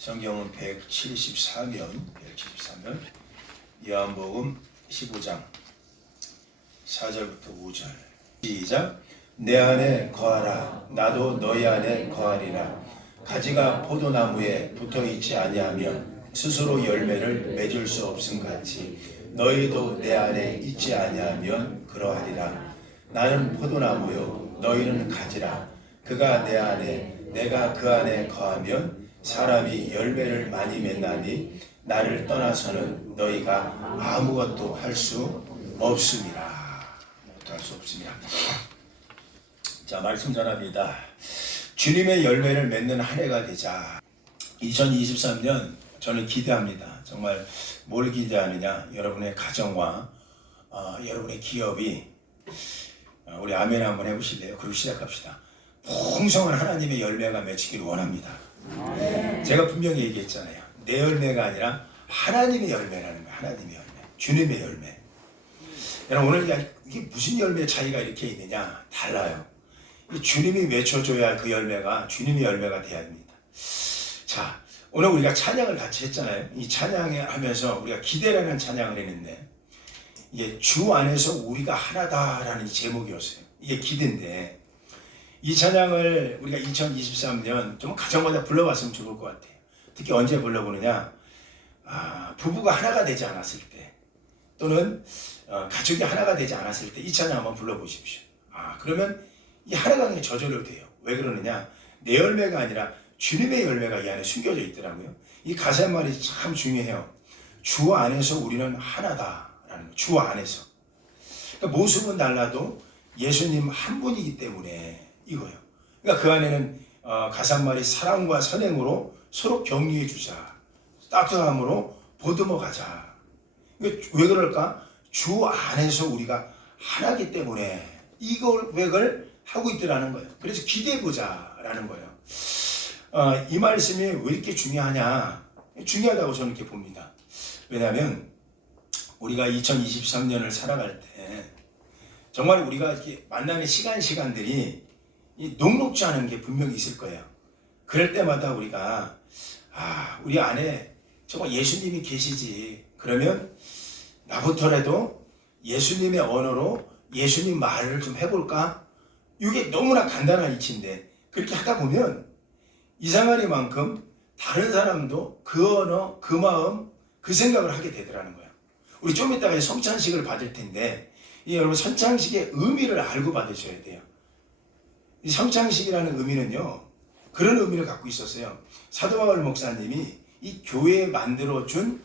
성경은 174면 요한복음 15장 4절부터 5절 시작. 내 안에 거하라 나도 너희 안에 거하리라. 가지가 포도나무에 붙어있지 아니하면 스스로 열매를 맺을 수 없음같이 너희도 내 안에 있지 아니하면 그러하리라. 나는 포도나무요 너희는 가지라. 그가 내 안에 내가 그 안에 거하면 사람이 열매를 많이 맺나니 나를 떠나서는 너희가 아무것도 할 수 없습니다. 아무것도 할 수 없습니다. 자, 말씀 전합니다. 주님의 열매를 맺는 한 해가 되자. 2023년 저는 기대합니다. 정말 뭘 기대하느냐? 여러분의 가정과 여러분의 기업이 우리 아멘 한번 해보실래요? 그리고 시작합시다. 풍성한 하나님의 열매가 맺히기를 원합니다. 제가 분명히 얘기했잖아요. 내 열매가 아니라 하나님의 열매라는 거예요. 하나님의 열매, 주님의 열매. 여러분 오늘 이게 무슨 열매 차이가 이렇게 있느냐? 달라요. 주님이 맺혀줘야 그 열매가 주님의 열매가 돼야 됩니다. 자, 오늘 우리가 찬양을 같이 했잖아요. 이 찬양을 하면서 우리가 기대라는 찬양을 했는데 이게 주 안에서 우리가 하나다라는 제목이었어요. 이게 기대인데 이 찬양을 우리가 2023년 좀 가정마다 불러봤으면 좋을 것 같아요. 특히 언제 불러보느냐? 부부가 하나가 되지 않았을 때 또는 가족이 하나가 되지 않았을 때 이 찬양 한번 불러보십시오. 그러면 이 하나가 그냥 저절로 돼요. 왜 그러느냐? 내 열매가 아니라 주님의 열매가 이 안에 숨겨져 있더라고요. 이 가사의 말이 참 중요해요. 주 안에서 우리는 하나다라는 거. 주 안에서. 그러니까 모습은 달라도 예수님 한 분이기 때문에 이거예요. 그러니까 그 안에는 가사말이 사랑과 선행으로 서로 격려해 주자. 따뜻함으로 보듬어 가자. 왜 그럴까? 주 안에서 우리가 하나기 때문에 이걸 고백을 하고 있더라는 거예요. 그래서 기대해 보자라는 거예요. 이 말씀이 왜 이렇게 중요하냐? 중요하다고 저는 이렇게 봅니다. 왜냐하면 우리가 2023년을 살아갈 때 정말 우리가 이렇게 만나는 시간들이 녹록지 않은 게 분명히 있을 거예요. 그럴 때마다 우리가 우리 안에 정말 예수님이 계시지. 그러면 나부터라도 예수님의 언어로 예수님 말을 좀 해볼까? 이게 너무나 간단한 이치인데 그렇게 하다 보면 이상하리만큼 다른 사람도 그 언어, 그 마음, 그 생각을 하게 되더라는 거예요. 우리 좀 이따가 성찬식을 받을 텐데 여러분 성찬식의 의미를 알고 받으셔야 돼요. 이 성찬식이라는 의미는요, 그런 의미를 갖고 있었어요. 사도 바울 목사님이 이 교회에 만들어준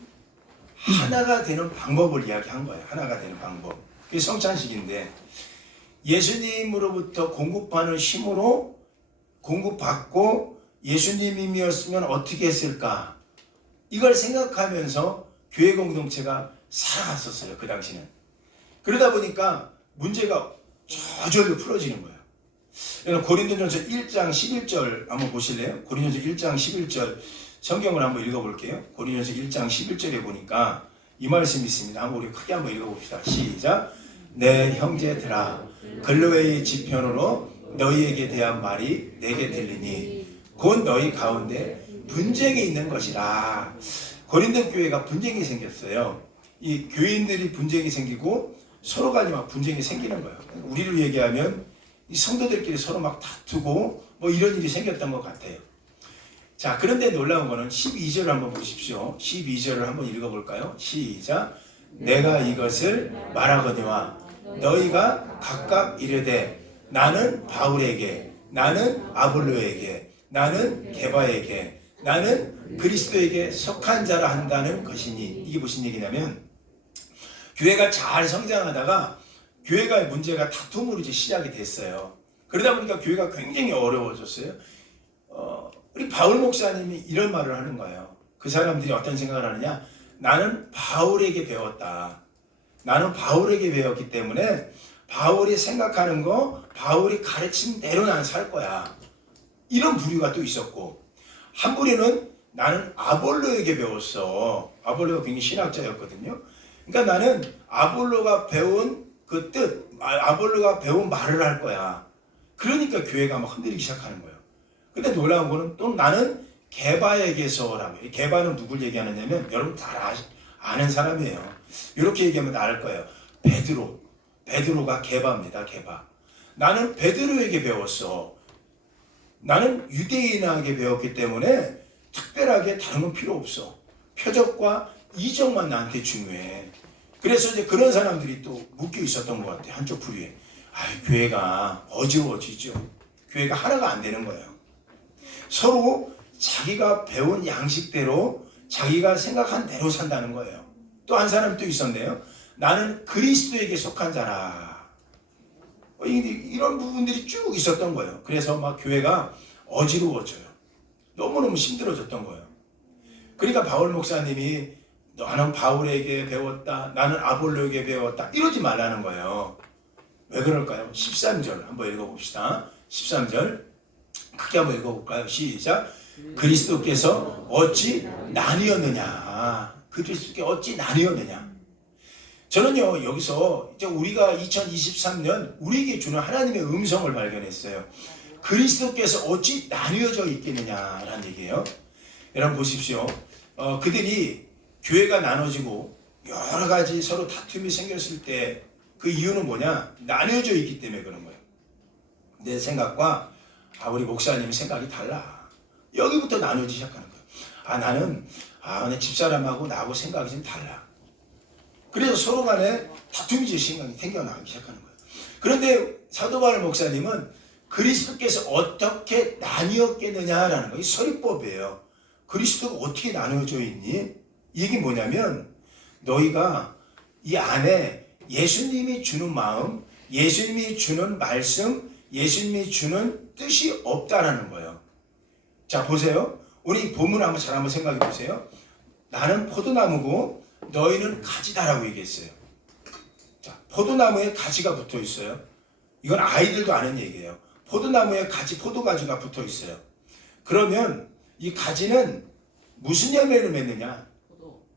하나가 되는 방법을 이야기한 거예요. 하나가 되는 방법. 그게 성찬식인데 예수님으로부터 공급하는 힘으로 공급받고 예수님이었으면 어떻게 했을까? 이걸 생각하면서 교회 공동체가 살아갔었어요. 그 당시는. 그러다 보니까 문제가 저절로 풀어지는 거예요. 여러분 고린도전서 1장 11절 한번 보실래요? 고린도전서 1장 11절 성경을 한번 읽어볼게요. 고린도전서 1장 11절에 보니까 이 말씀이 있습니다. 한번 우리 크게 한번 읽어봅시다. 시작. 내 형제들아 글로웨의 지편으로 너희에게 대한 말이 내게 들리니 곧 너희 가운데 분쟁이 있는 것이라. 고린도 교회가 분쟁이 생겼어요. 이 교인들이 분쟁이 생기고 서로 간에 막 분쟁이 생기는 거예요. 우리를 얘기하면 이 성도들끼리 서로 막 다투고 뭐 이런 일이 생겼던 것 같아요. 자, 그런데 놀라운 거는 12절을 한번 보십시오. 12절을 한번 읽어볼까요? 시작. 내가 이것을 말하거니와 너희가 각각 이르되 나는 바울에게, 나는 아볼로에게, 나는 게바에게, 나는 그리스도에게 속한 자라 한다는 것이니. 이게 무슨 얘기냐면 교회가 잘 성장하다가 교회가 문제가 다툼으로 이제 시작이 됐어요. 그러다 보니까 교회가 굉장히 어려워졌어요. 우리 바울 목사님이 이런 말을 하는 거예요. 그 사람들이 어떤 생각을 하느냐? 나는 바울에게 배웠다. 나는 바울에게 배웠기 때문에 바울이 생각하는 거, 바울이 가르친 대로 난 살 거야. 이런 부류가 또 있었고, 한 부류는 나는 아볼로에게 배웠어. 아볼로가 굉장히 신학자였거든요. 그러니까 나는 아볼로가 배운 그 뜻, 아볼로가 배운 말을 할 거야. 그러니까 교회가 막 흔들리기 시작하는 거예요. 근데 놀라운 거는 또 나는 게바에게서라고요. 게바는 누굴 얘기하느냐면 여러분 잘 아는 사람이에요. 이렇게 얘기하면 다 알 거예요. 베드로가 게바입니다. 게바. 나는 베드로에게 배웠어. 나는 유대인에게 배웠기 때문에 특별하게 다른 건 필요 없어. 표적과 이적만 나한테 중요해. 그래서 이제 그런 사람들이 또 묶여 있었던 것 같아요. 한쪽 부류에. 교회가 어지러워지죠. 교회가 하나가 안 되는 거예요. 서로 자기가 배운 양식대로 자기가 생각한 대로 산다는 거예요. 또 한 사람이 또 있었네요. 나는 그리스도에게 속한 자라. 이런 부분들이 쭉 있었던 거예요. 그래서 막 교회가 어지러워져요. 너무너무 힘들어졌던 거예요. 그러니까 바울 목사님이 나는 바울에게 배웠다, 나는 아볼로에게 배웠다, 이러지 말라는 거예요. 왜 그럴까요? 13절 한번 읽어봅시다. 13절 크게 한번 읽어볼까요? 시작. 그리스도께서 어찌 나뉘었느냐. 그리스도께 어찌 나뉘었느냐. 저는요, 여기서 이제 우리가 2023년 우리에게 주는 하나님의 음성을 발견했어요. 그리스도께서 어찌 나뉘어져 있겠느냐라는 얘기예요. 여러분 보십시오. 그들이 교회가 나눠지고 여러 가지 서로 다툼이 생겼을 때 그 이유는 뭐냐? 나뉘어져 있기 때문에 그런 거예요. 내 생각과 우리 목사님 생각이 달라. 여기부터 나누어지기 시작하는 거예요. 나는 내 집사람하고 나하고 생각이 좀 달라. 그래서 서로 간에 다툼이 생겨나기 시작하는 거예요. 그런데 사도 바울 목사님은 그리스도께서 어떻게 나뉘었겠느냐라는 거예요. 이 서리법이에요. 그리스도가 어떻게 나누어져 있니? 이게 뭐냐면 너희가 이 안에 예수님이 주는 마음, 예수님이 주는 말씀, 예수님이 주는 뜻이 없다라는 거예요. 자, 보세요. 우리 본문 한번 생각해 보세요. 나는 포도나무고 너희는 가지다라고 얘기했어요. 자, 포도나무에 가지가 붙어 있어요. 이건 아이들도 아는 얘기예요. 포도나무에 포도가지가 붙어 있어요. 그러면 이 가지는 무슨 열매를 맺느냐?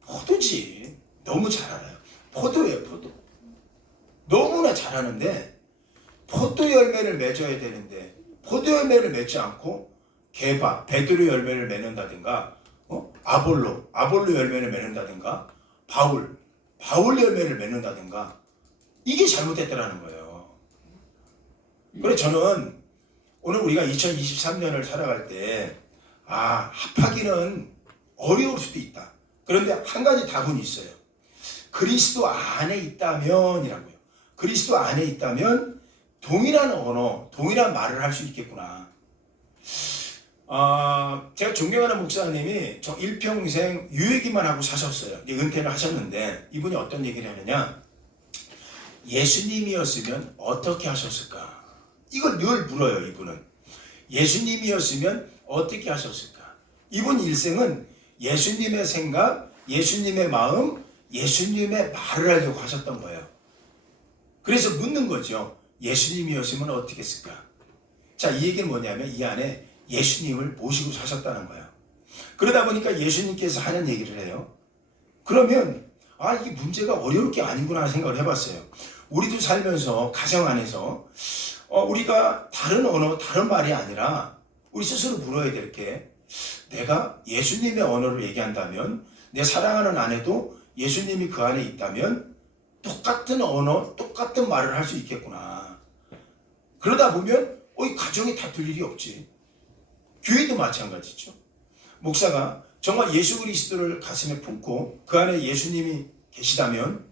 포도지. 너무 잘 알아요. 포도예요, 포도. 너무나 잘하는데 포도 열매를 맺어야 되는데 포도 열매를 맺지 않고 베드로 열매를 맺는다든가 아볼로 열매를 맺는다든가 바울 열매를 맺는다든가 이게 잘못됐다라는 거예요. 그래서 저는 오늘 우리가 2023년을 살아갈 때 합하기는 어려울 수도 있다. 그런데 한 가지 답은 있어요. 그리스도 안에 있다면이라고요. 그리스도 안에 있다면 동일한 언어, 동일한 말을 할 수 있겠구나. 제가 존경하는 목사님이 저 일평생 유예기만 하고 사셨어요. 은퇴를 하셨는데 이분이 어떤 얘기를 하느냐. 예수님이었으면 어떻게 하셨을까? 이걸 늘 물어요, 이분은. 예수님이었으면 어떻게 하셨을까? 이분 일생은 예수님의 생각, 예수님의 마음, 예수님의 말을 하려고 하셨던 거예요. 그래서 묻는 거죠. 예수님이었으면 어떻게 했을까? 자, 이 얘기는 뭐냐면 이 안에 예수님을 모시고 사셨다는 거예요. 그러다 보니까 예수님께서 하는 얘기를 해요. 그러면 이게 문제가 어려울 게 아니구나 생각을 해봤어요. 우리도 살면서 가정 안에서 우리가 다른 언어, 다른 말이 아니라 우리 스스로 물어야 될 게 내가 예수님의 언어를 얘기한다면 내 사랑하는 아내도 예수님이 그 안에 있다면 똑같은 언어, 똑같은 말을 할 수 있겠구나. 그러다 보면 이 가정이 다툴 일이 없지. 교회도 마찬가지죠. 목사가 정말 예수 그리스도를 가슴에 품고 그 안에 예수님이 계시다면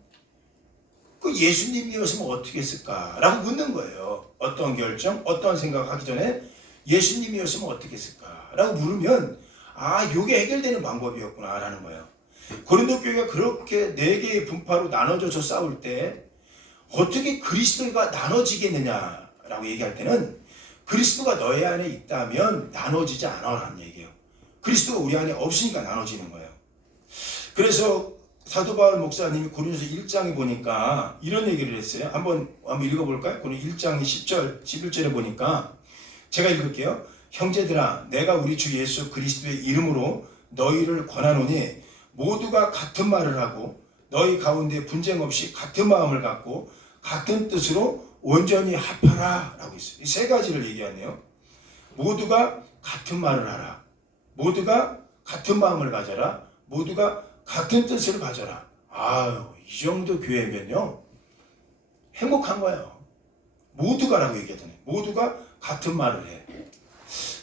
그 예수님이었으면 어떻게 했을까라고 묻는 거예요. 어떤 결정, 어떤 생각하기 전에 예수님이었으면 어떻게 했을까라고 물으면 이게 해결되는 방법이었구나라는 거예요. 고린도 교회가 그렇게 4개의 분파로 나눠져서 싸울 때 어떻게 그리스도가 나눠지겠느냐라고 얘기할 때는 그리스도가 너희 안에 있다면 나눠지지 않아라는 얘기예요. 그리스도가 우리 안에 없으니까 나눠지는 거예요. 그래서 사도 바울 목사님이 고린도서 1장에 보니까 이런 얘기를 했어요. 한번 읽어볼까요? 고린도 1장 10절, 11절에 보니까 제가 읽을게요. 형제들아, 내가 우리 주 예수 그리스도의 이름으로 너희를 권하노니 모두가 같은 말을 하고 너희 가운데 분쟁 없이 같은 마음을 갖고 같은 뜻으로 온전히 합하라 라고 있어요. 이 3가지를 얘기하네요. 모두가 같은 말을 하라. 모두가 같은 마음을 가져라. 모두가 같은 뜻을 가져라. 아유, 이 정도 교회면요 행복한 거예요. 모두가라고 얘기하잖아요. 모두가 같은 말을 해.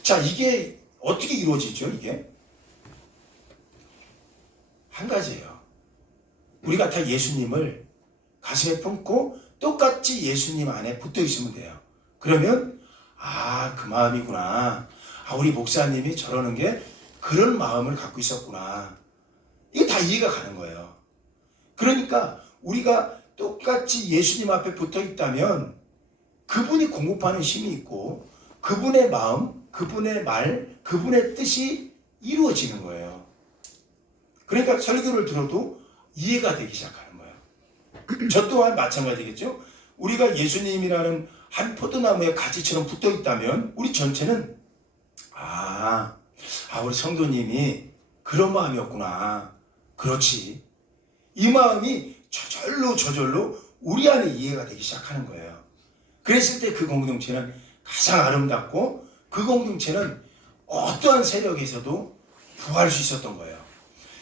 자, 이게 어떻게 이루어지죠? 이게 한 가지예요. 우리가 다 예수님을 가슴에 품고 똑같이 예수님 안에 붙어 있으면 돼요. 그러면 그 마음이구나. 우리 목사님이 저러는 게 그런 마음을 갖고 있었구나. 이게 다 이해가 가는 거예요. 그러니까 우리가 똑같이 예수님 앞에 붙어 있다면 그분이 공급하는 힘이 있고 그분의 마음, 그분의 말, 그분의 뜻이 이루어지는 거예요. 그러니까 설교를 들어도 이해가 되기 시작하는 거예요. 저 또한 마찬가지겠죠. 우리가 예수님이라는 한 포도나무의 가지처럼 붙어 있다면 우리 전체는 우리 성도님이 그런 마음이었구나. 그렇지. 이 마음이 저절로 우리 안에 이해가 되기 시작하는 거예요. 그랬을 때 그 공동체는 가장 아름답고 그 공동체는 어떠한 세력에서도 부활할 수 있었던 거예요.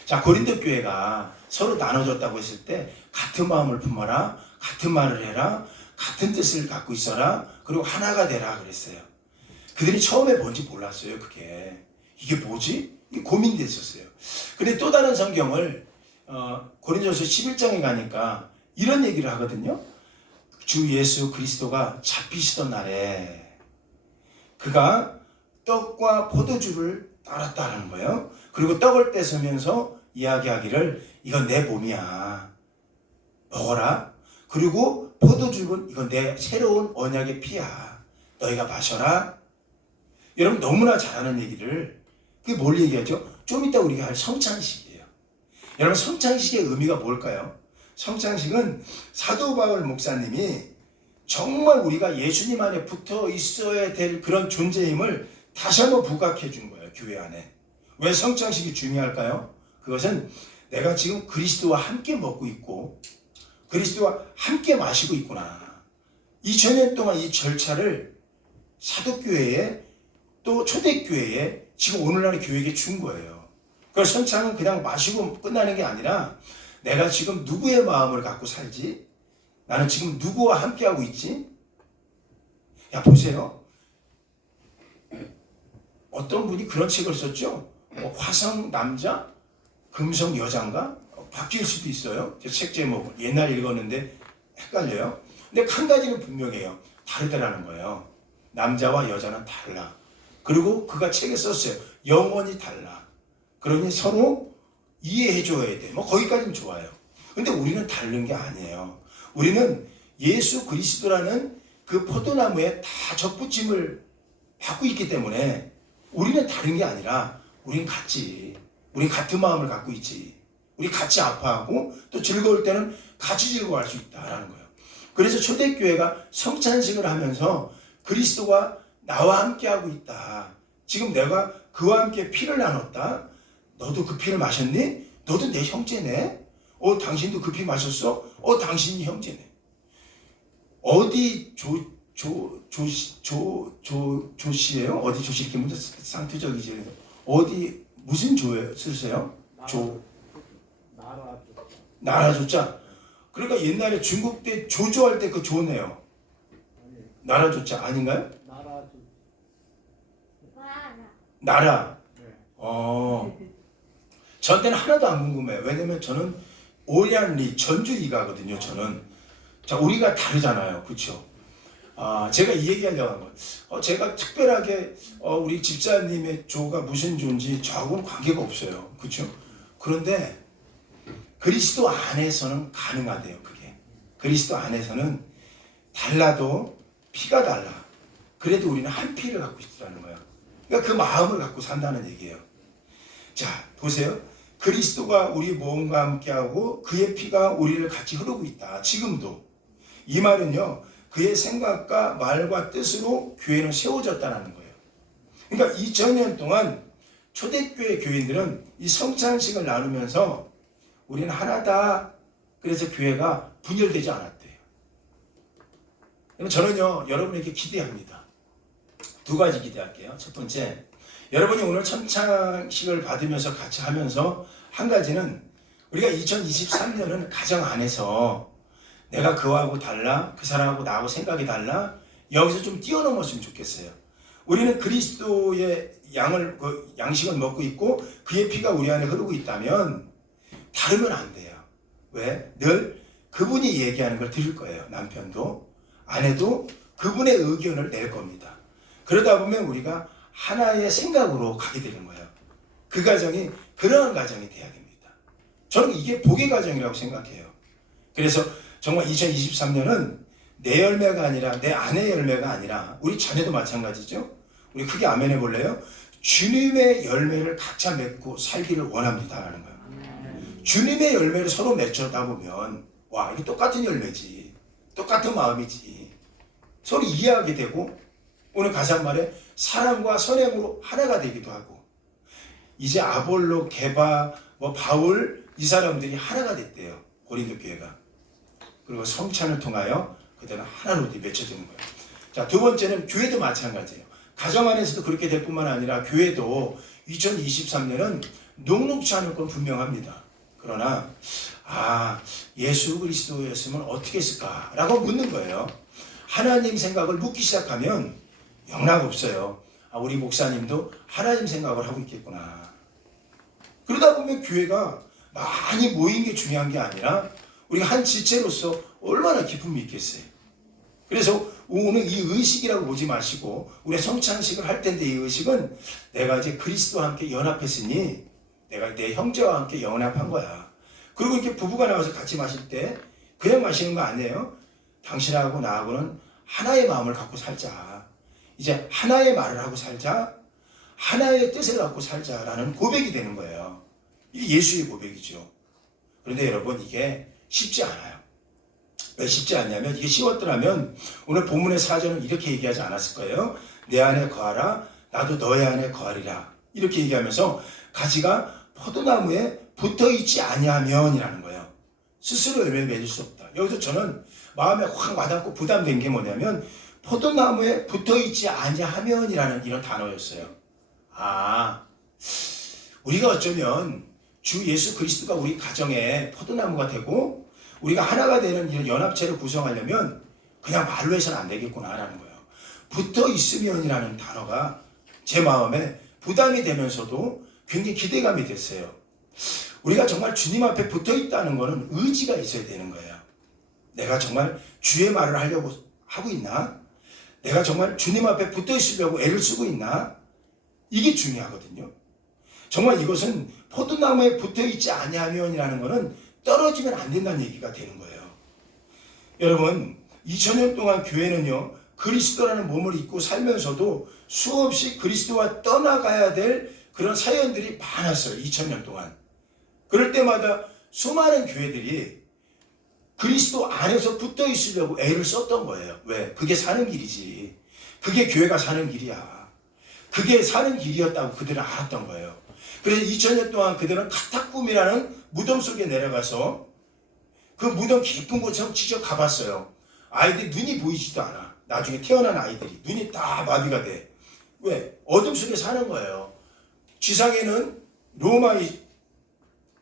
자, 고린도 교회가 서로 나눠졌다고 했을 때 같은 마음을 품어라, 같은 말을 해라, 같은 뜻을 갖고 있어라, 그리고 하나가 되라 그랬어요. 그들이 처음에 뭔지 몰랐어요. 이게 뭐지? 이게 고민됐었어요. 근데 또 다른 성경을 고린도서 11장에 가니까 이런 얘기를 하거든요. 주 예수 그리스도가 잡히시던 날에 그가 떡과 포도주를 따랐다는 거예요. 그리고 떡을 떼서면서 이야기하기를 이건 내 몸이야. 먹어라. 그리고 포도주는 이건 내 새로운 언약의 피야. 너희가 마셔라. 여러분 너무나 잘하는 얘기를 그게 뭘 얘기하죠? 좀 이따 우리가 할 성찬식이에요. 여러분 성찬식의 의미가 뭘까요? 성찬식은 사도 바울 목사님이 정말 우리가 예수님 안에 붙어 있어야 될 그런 존재임을 다시 한번 부각해 준 거예요. 교회 안에. 왜 성찬식이 중요할까요? 그것은 내가 지금 그리스도와 함께 먹고 있고 그리스도와 함께 마시고 있구나. 2000년 동안 이 절차를 사도교회에 또 초대교회에 지금 오늘날의 교회에게 준 거예요. 그래서 성찬은 그냥 마시고 끝나는 게 아니라 내가 지금 누구의 마음을 갖고 살지? 나는 지금 누구와 함께하고 있지? 야, 보세요. 어떤 분이 그런 책을 썼죠? 화성 남자? 금성 여자인가? 바뀔 수도 있어요. 제 책 제목 옛날에 읽었는데 헷갈려요. 근데 한 가지는 분명해요. 다르다라는 거예요. 남자와 여자는 달라. 그리고 그가 책에 썼어요. 영원히 달라. 그러니 서로 이해해줘야 돼. 거기까지는 좋아요. 근데 우리는 다른 게 아니에요. 우리는 예수 그리스도라는 그 포도나무에 다 접붙임을 받고 있기 때문에 우리는 다른 게 아니라 우린 같지. 우린 같은 마음을 갖고 있지. 우리 같이 아파하고 또 즐거울 때는 같이 즐거워할 수 있다라는 거예요. 그래서 초대교회가 성찬식을 하면서 그리스도가 나와 함께하고 있다. 지금 내가 그와 함께 피를 나눴다. 너도 그 피를 마셨니? 너도 내 형제네? 당신도 그 피 마셨어? 당신이 형제네. 어디 조씨예요? 어디 조씨 이렇게 먼저 상투적이지. 어디 무슨 조예요? 쓰세요? 나라 조자. 그러니까 옛날에 중국 때 조조할 때 그 조네요. 나라 조자 아닌가요? 나라. 전 때는 하나도 안 궁금해요. 왜냐면 저는 오리안리 전주이가거든요. 저는. 자, 우리가 다르잖아요. 그렇죠? 제가 이 얘기하려고 한 거예요. 제가 특별하게 우리 집사님의 조가 무슨 조인지 저하고는 관계가 없어요. 그렇죠? 그런데 그리스도 안에서는 가능하대요. 그게. 그리스도 안에서는 달라도 피가 달라. 그래도 우리는 한 피를 갖고 있다는 거예요. 그러니까 그 마음을 갖고 산다는 얘기예요. 자, 보세요. 그리스도가 우리 몸과 함께하고 그의 피가 우리를 같이 흐르고 있다. 지금도. 이 말은요. 그의 생각과 말과 뜻으로 교회는 세워졌다는 거예요. 그러니까 2000년 동안 초대교회 교인들은 이 성찬식을 나누면서 우리는 하나다. 그래서 교회가 분열되지 않았대요. 저는요. 여러분에게 기대합니다. 두 가지 기대할게요. 첫 번째, 여러분이 오늘 천창식을 받으면서 같이 하면서 한 가지는 우리가 2023년은 가정 안에서 내가 그하고 달라, 그 사람하고 나하고 생각이 달라, 여기서 좀 뛰어넘었으면 좋겠어요. 우리는 그리스도의 양식을 먹고 있고 그의 피가 우리 안에 흐르고 있다면 다르면 안 돼요. 왜? 늘 그분이 얘기하는 걸 들을 거예요. 남편도 아내도 그분의 의견을 낼 겁니다. 그러다 보면 우리가 하나의 생각으로 가게 되는 거예요. 그 가정이 그러한 가정이 돼야 됩니다. 저는 이게 복의 가정이라고 생각해요. 그래서 정말 2023년은 내 열매가 아니라 내 아내의 열매가 아니라 우리 자녀도 마찬가지죠. 우리 크게 아멘 해볼래요? 주님의 열매를 각자 맺고 살기를 원합니다 라는 거예요. 주님의 열매를 서로 맺다 보면 와, 이게 똑같은 열매지, 똑같은 마음이지, 서로 이해하게 되고 오늘 가사말에 사랑과 선행으로 하나가 되기도 하고, 이제 아볼로, 게바, 바울 이 사람들이 하나가 됐대요. 고린도 교회가. 그리고 성찬을 통하여 그들은 하나로 맺혀지는 거예요. 자, 두 번째는 교회도 마찬가지예요. 가정 안에서도 그렇게 될 뿐만 아니라 교회도 2023년은 녹록지 않을 건 분명합니다. 그러나 예수 그리스도였으면 어떻게 했을까라고 묻는 거예요. 하나님 생각을 묻기 시작하면 영락 없어요. 우리 목사님도 하나님 생각을 하고 있겠구나. 그러다 보면 교회가 많이 모인 게 중요한 게 아니라 우리가 한 지체로서 얼마나 기쁨이 있겠어요. 그래서 오늘 이 의식이라고 보지 마시고 우리 성찬식을 할 텐데, 이 의식은 내가 이제 그리스도와 함께 연합했으니 내가 내 형제와 함께 연합한 거야. 그리고 이렇게 부부가 나와서 같이 마실 때 그냥 마시는 거 아니에요. 당신하고 나하고는 하나의 마음을 갖고 살자. 이제 하나의 말을 하고 살자. 하나의 뜻을 갖고 살자라는 고백이 되는 거예요. 이게 예수의 고백이죠. 그런데 여러분, 이게 쉽지 않아요. 왜 쉽지 않냐면, 이게 쉬웠더라면 오늘 본문의 4절은 이렇게 얘기하지 않았을 거예요. 내 안에 거하라, 나도 너의 안에 거하리라. 이렇게 얘기하면서 가지가 포도나무에 붙어있지 아니하면이라는 거예요. 스스로 열매를 맺을 수 없다. 여기서 저는 마음에 확 와닿고 부담된 게 뭐냐면, 포도나무에 붙어있지 아니하면이라는 이런 단어였어요. 우리가 어쩌면 주 예수 그리스도가 우리 가정의 포도나무가 되고 우리가 하나가 되는 이런 연합체를 구성하려면 그냥 말로 해서는 안 되겠구나라는 거예요. 붙어있으면이라는 단어가 제 마음에 부담이 되면서도 굉장히 기대감이 됐어요. 우리가 정말 주님 앞에 붙어있다는 것은 의지가 있어야 되는 거예요. 내가 정말 주의 말을 하려고 하고 있나? 내가 정말 주님 앞에 붙어있으려고 애를 쓰고 있나? 이게 중요하거든요. 정말 이것은 포도나무에 붙어있지 아니하면이라는 것은 떨어지면 안 된다는 얘기가 되는 거예요. 여러분, 2000년 동안 교회는요, 그리스도라는 몸을 입고 살면서도 수없이 그리스도와 떠나가야 될 그런 사연들이 많았어요. 2000년 동안. 그럴 때마다 수많은 교회들이 그리스도 안에서 붙어 있으려고 애를 썼던 거예요. 왜? 그게 사는 길이지. 그게 교회가 사는 길이야. 그게 사는 길이었다고 그들은 알았던 거예요. 그래서 2000년 동안 그들은 카타쿰이라는 무덤 속에 내려가서 그 무덤 깊은 곳처럼 직접 가봤어요. 아이들이 눈이 보이지도 않아. 나중에 태어난 아이들이 눈이 다 마비가 돼. 왜? 어둠 속에 사는 거예요. 지상에는 로마의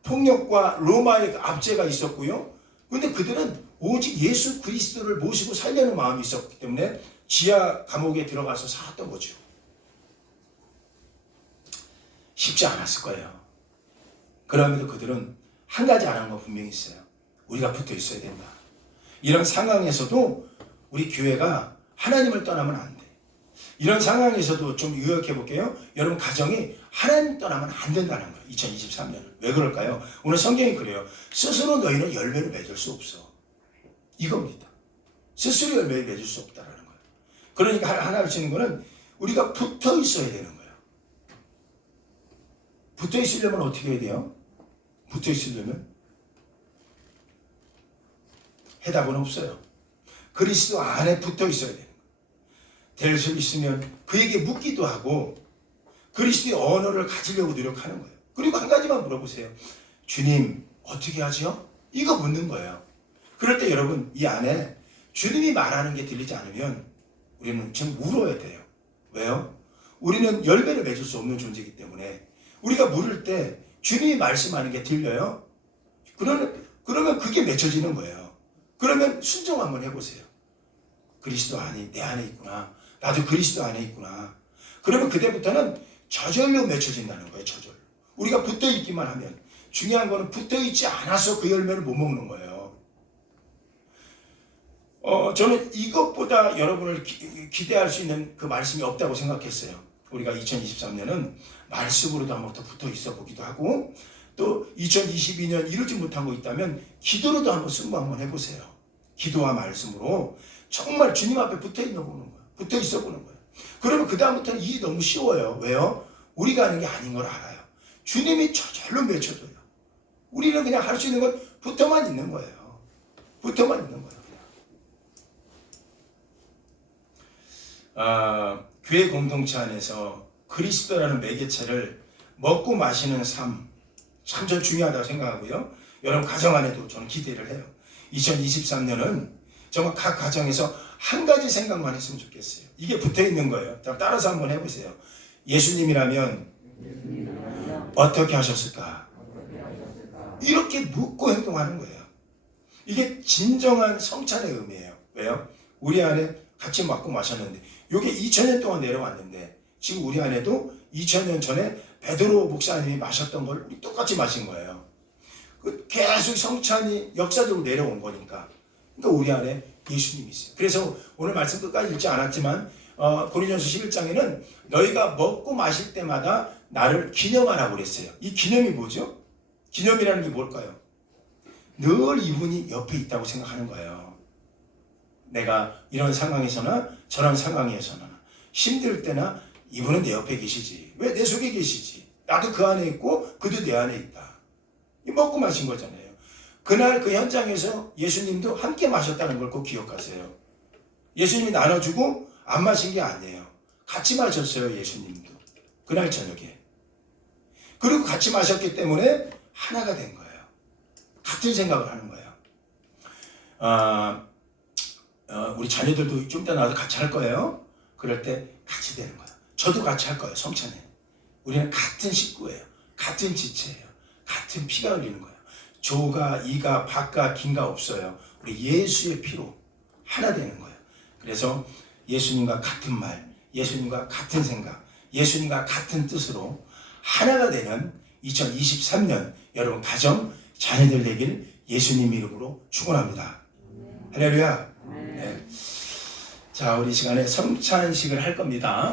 폭력과 로마의 압제가 있었고요. 그런데 그들은 오직 예수 그리스도를 모시고 살려는 마음이 있었기 때문에 지하 감옥에 들어가서 살았던 거죠. 쉽지 않았을 거예요. 그럼에도 그들은 한 가지 안 한 거 분명히 있어요. 우리가 붙어 있어야 된다. 이런 상황에서도 우리 교회가 하나님을 떠나면 안 돼. 이런 상황에서도 좀 요약해 볼게요. 여러분, 가정이 하나님 떠나면 안 된다는 거예요. 2023년은. 왜 그럴까요? 오늘 성경이 그래요. 스스로 너희는 열매를 맺을 수 없어. 이겁니다. 스스로 열매를 맺을 수 없다라는 거예요. 그러니까 하나 하시는 거는 우리가 붙어 있어야 되는 거예요. 붙어 있으려면 어떻게 해야 돼요? 붙어 있으려면 해답은 없어요. 그리스도 안에 붙어 있어야 돼요. 될 수 있으면 그에게 묻기도 하고 그리스도의 언어를 가지려고 노력하는 거예요. 그리고 한 가지만 물어보세요. 주님, 어떻게 하죠? 이거 묻는 거예요. 그럴 때 여러분, 이 안에 주님이 말하는 게 들리지 않으면 우리는 지금 울어야 돼요. 왜요? 우리는 열매를 맺을 수 없는 존재이기 때문에 우리가 물을 때 주님이 말씀하는 게 들려요? 그러면 그게 맺혀지는 거예요. 그러면 순종 한번 해보세요. 그리스도 안이 내 안에 있구나. 나도 그리스도 안에 있구나. 그러면 그때부터는 저절로 맺혀진다는 거예요. 저절로. 우리가 붙어있기만 하면. 중요한 거는 붙어있지 않아서 그 열매를 못 먹는 거예요. 저는 이것보다 여러분을 기대할 수 있는 그 말씀이 없다고 생각했어요. 우리가 2023년은 말씀으로도 한번 더 붙어 있어 보기도 하고, 또 2022년 이루지 못한 거 있다면 기도로도 한번 승부 한번 해보세요. 기도와 말씀으로 정말 주님 앞에 붙어 있는 보는 거예요. 붙어 있어 보는 거예요. 그러면 그 다음부터는 일이 너무 쉬워요. 왜요? 우리가 하는 게 아닌 걸 알아요. 주님이 저절로 맺혀줘요. 우리는 그냥 할 수 있는 건 붙어만 있는 거예요. 붙어만 있는 거예요. 교회 공동체 안에서 그리스도라는 매개체를 먹고 마시는 삶, 참 전 중요하다고 생각하고요. 여러분 가정 안에도 저는 기대를 해요. 2023년은 정말 각 가정에서 한 가지 생각만 했으면 좋겠어요. 이게 붙어 있는 거예요. 자, 따라서 한번 해보세요. 예수님이라면 어떻게 하셨을까? 이렇게 묻고 행동하는 거예요. 이게 진정한 성찬의 의미예요. 왜요? 우리 안에 같이 먹고 마셨는데 이게 2000년 동안 내려왔는데 지금 우리 안에도 2000년 전에 베드로 목사님이 마셨던 걸 우리 똑같이 마신 거예요. 계속 성찬이 역사적으로 내려온 거니까. 그러니까 우리 안에 예수님이 있어요. 그래서 오늘 말씀 끝까지 읽지 않았지만 고린도전서 11장에는 너희가 먹고 마실 때마다 나를 기념하라고 그랬어요. 이 기념이 뭐죠? 기념이라는 게 뭘까요? 늘 이분이 옆에 있다고 생각하는 거예요. 내가 이런 상황에서나 저런 상황에서나 힘들 때나 이분은 내 옆에 계시지. 왜 내 속에 계시지? 나도 그 안에 있고 그도 내 안에 있다. 먹고 마신 거잖아요. 그날 그 현장에서 예수님도 함께 마셨다는 걸 꼭 기억하세요. 예수님이 나눠주고 안 마신 게 아니에요. 같이 마셨어요. 예수님도. 그날 저녁에. 그리고 같이 마셨기 때문에 하나가 된 거예요. 같은 생각을 하는 거예요. 우리 자녀들도 좀 이따 나와서 같이 할 거예요. 그럴 때 같이 되는 거예요. 저도 같이 할 거예요. 성찬에. 우리는 같은 식구예요. 같은 지체예요. 같은 피가 흘리는 거예요. 조가, 이가, 박가, 긴가 없어요. 우리 예수의 피로 하나 되는 거예요. 그래서 예수님과 같은 말, 예수님과 같은 생각, 예수님과 같은 뜻으로 하나가 되는 2023년 여러분 가정, 자녀들 되길 예수님 이름으로 축원합니다. 할렐루야. 네. 자, 우리 시간에 성찬식을 할 겁니다.